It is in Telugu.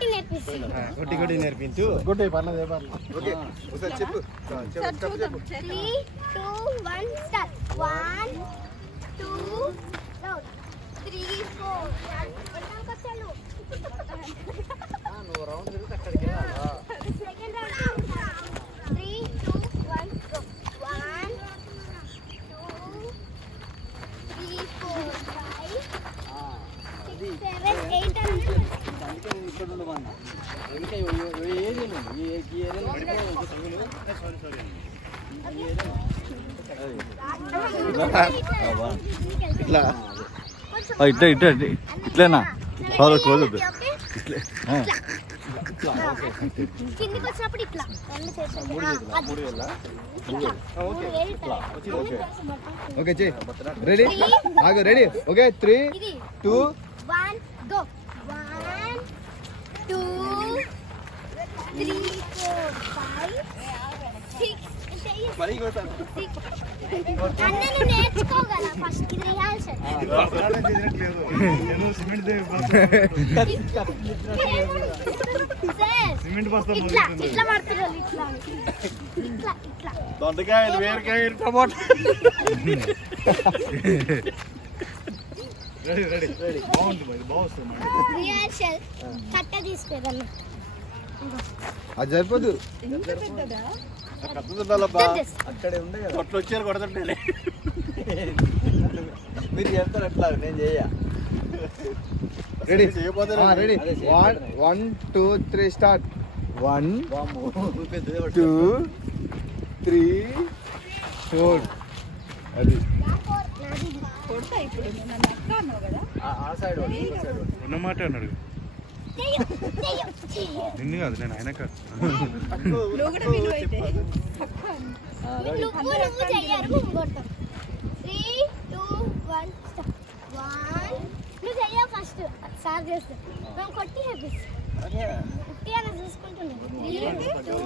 కొట్టి నేర్పించు. కొట్టి పర్లేదు ఓకే ఒకసారి చెప్పు. 3, 2, 1 స్టార్ట్. 1 2 3 4 కొట్టాను. నువ్వు రౌండ్ తిరిగి అక్కడికి వెళ్ళాలా? Second round 3 2 1 go. 1 2 3 4 5 6 7 8 అందుకే నేను ఇక్కడ ఉండమన్నా. ఇంకా ఏది ఈ ఏరియాలో ఇట్లా ఇట్లేనా చాలా క్లోజ్ అవుతుంది. కిందికి వచ్చినప్పుడు ఇట్లా ఓకే చెయ్యి. రెడీ ఆగు. Ready okay 3 2 1 go. 1 2 3 4 5 6 మరి కొడతాను. అన్నీ నువ్వు నేర్చుకోగల ఫస్ట్ ఇది రిహార్సల్. ఇట్లా ఇట్లా పడుతున్నారు. ఇట్లా ఇట్లా ఇట్లా దొండకాయలు వేరకాయలు టమాటా. రిహార్సల్ కట్ట తీసుకోదన్న. అది సరిపోదు. అక్కడే ఉండే కదా. కొట్లు వచ్చారు కొడుతుంటే మీరు చెప్తారు అట్లా నేను చెయ్య. Ready ready 1 2 3 start. 1 2 3 4 అది ఆ సైడ్ ఉన్నమాట అన్నాడు. నిన్ను కాదు, నేను ఆయన కాదు. నువ్వు చెయ్యారు. 3 2 1 స్టార్ట్. 1 నువ్వు చెయ్యవు ఫస్ట్. స్టార్ట్ చేస్తా. మేము కొట్టి చూసుకుంటున్నాం. 3 2